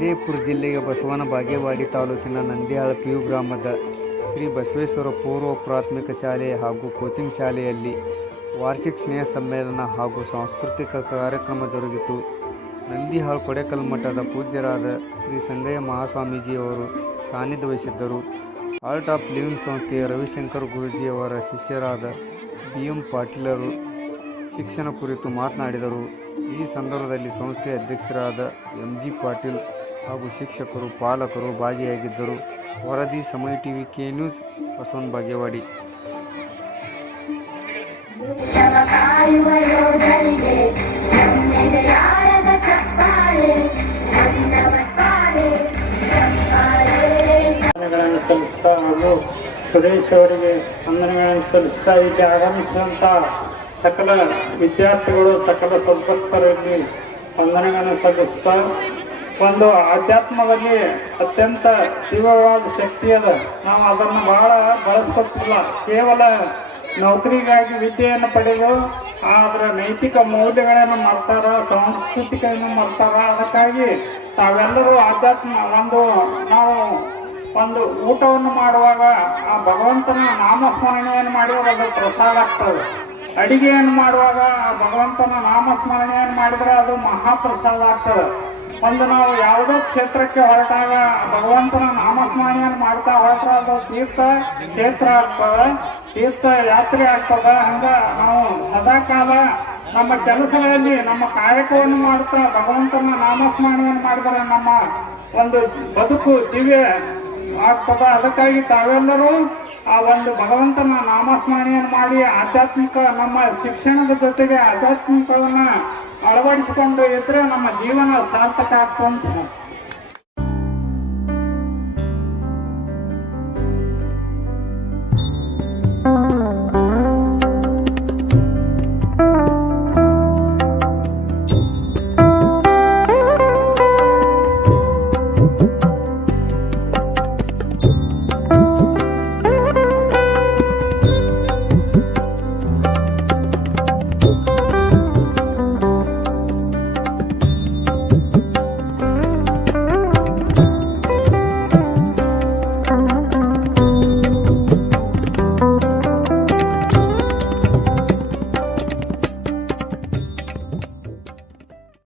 ವಿಜಯಪುರ ಜಿಲ್ಲೆಯ ಬಸವನ ಬಾಗೇವಾಡಿ ತಾಲೂಕಿನ ನಂದಿಹಾಳ ಪಿಯು ಗ್ರಾಮದ ಶ್ರೀ ಬಸವೇಶ್ವರ ಪೂರ್ವ ಪ್ರಾಥಮಿಕ ಶಾಲೆ ಹಾಗೂ ಕೋಚಿಂಗ್ ಶಾಲೆಯಲ್ಲಿ ವಾರ್ಷಿಕ ಸ್ನೇಹ ಸಮ್ಮೇಳನ ಹಾಗೂ ಸಾಂಸ್ಕೃತಿಕ ಕಾರ್ಯಕ್ರಮ ಜರುಗಿತು. ನಂದಿಹಾಳ್ ಕೊಡೆಕಲ್ ಮಠದ ಪೂಜ್ಯರಾದ ಶ್ರೀ ಸಂಗಯ್ಯ ಮಹಾಸ್ವಾಮೀಜಿಯವರು ಸಾನ್ನಿಧ್ಯ ವಹಿಸಿದ್ದರು ಆರ್ಟ್ ಆಫ್ ಲಿವಿಂಗ್ ಸಂಸ್ಥೆಯ ರವಿಶಂಕರ್ ಗುರೂಜಿಯವರ ಶಿಷ್ಯರಾದ ಬಿ ಎಂ ಪಾಟೀಲರು ಶಿಕ್ಷಣ ಕುರಿತು ಮಾತನಾಡಿದರು. ಈ ಸಂದರ್ಭದಲ್ಲಿ ಸಂಸ್ಥೆಯ ಅಧ್ಯಕ್ಷರಾದ ಎಂ ಜಿ ಪಾಟೀಲ್ ಹಾಗೂ ಶಿಕ್ಷಕರು, ಪಾಲಕರು ಭಾಗಿಯಾಗಿದ್ದರು. ವರದಿ, ಸಮಯ, ಟಿವಿ, ಕೆ ನ್ಯೂಸ್ ಬಸವನ್ ಬಾಗೇವಾಡಿ. ಸಲ್ಲಿಸ್ತಾ ಹಾಗೂ ಸುರೇಶ್ ಅವರಿಗೆ ವಂದನೆಗಳನ್ನು ಸಲ್ಲಿಸ್ತಾ ಇಲ್ಲಿ ಆಗಮಿಸಿದಂಥ ಸಕಲ ವಿದ್ಯಾರ್ಥಿಗಳು, ಸಕಲ ಸಂಪರ್ಕರಲ್ಲಿ ವಂದನೆಗಳನ್ನು ಸಲ್ಲಿಸ್ತಾ ಒಂದು ಆಧ್ಯಾತ್ಮದಲ್ಲಿ ಅತ್ಯಂತ ತೀವ್ರವಾದ ಶಕ್ತಿ ಅದ. ನಾವು ಅದನ್ನು ಬಹಳ ಬಳಸ್ಕೊತಿಲ್ಲ. ಕೇವಲ ನೌಕರಿಗಾಗಿ ವಿದ್ಯೆಯನ್ನು ಪಡೆದು ಅದರ ನೈತಿಕ ಮೌಲ್ಯಗಳನ್ನು ಮಾಡ್ತಾರ ಸಾಂಸ್ಕೃತಿಕವನ್ನು ಮಾಡ್ತಾರ ಅದಕ್ಕಾಗಿ ತಾವೆಲ್ಲರೂ ಆಧ್ಯಾತ್ಮ ಒಂದು, ನಾವು ಒಂದು ಊಟವನ್ನು ಮಾಡುವಾಗ ಆ ಭಗವಂತನ ನಾಮಸ್ಮರಣೆಯನ್ನು ಮಾಡಿದಾಗ ಅದು ಪ್ರಸಾದ ಆಗ್ತದೆ. ಅಡಿಗೆಯನ್ನು ಮಾಡುವಾಗ ಆ ಭಗವಂತನ ನಾಮಸ್ಮರಣೆಯನ್ನು ಮಾಡಿದ್ರೆ ಅದು ಮಹಾಪ್ರಸಾದ ಆಗ್ತದೆ. ಒಂದು ನಾವು ಯಾವುದೋ ಕ್ಷೇತ್ರಕ್ಕೆ ಹೊರಟಾಗ ಭಗವಂತನ ನಾಮಸ್ಮರಣೆಯನ್ನು ಮಾಡ್ತಾ ಹೊರಟ್ರೆ ಅದು ತೀರ್ಥ ಕ್ಷೇತ್ರ ಆಗ್ತದೆ, ತೀರ್ಥ ಯಾತ್ರೆ ಆಗ್ತದೆ. ಹಂಗ ನಾವು ಸದಾಕಾಲ ನಮ್ಮ ಕೆಲಸಗಳಲ್ಲಿ ನಮ್ಮ ಕಾಯಕವನ್ನು ಮಾಡ್ತಾ ಭಗವಂತನ ನಾಮಸ್ಮರಣೆಯನ್ನು ಮಾಡಿದರೆ ನಮ್ಮ ಒಂದು ಬದುಕು, ದಿವ್ಯ ಆಗ್ತದ ಅದಕ್ಕಾಗಿ ತಾವೆಲ್ಲರೂ ಆ ಒಂದು ಭಗವಂತನ ನಾಮಸ್ಮರಣೆಯನ್ನು ಮಾಡಿ ಆಧ್ಯಾತ್ಮಿಕ ನಮ್ಮ ಶಿಕ್ಷಣದ ಜೊತೆಗೆ ಆಧ್ಯಾತ್ಮಿಕವನ್ನ ಅಳವಡಿಸಿಕೊಂಡು ಇದ್ರೆ ನಮ್ಮ ಜೀವನ ಸಾರ್ಥಕ ಆಗ್ತಂತ.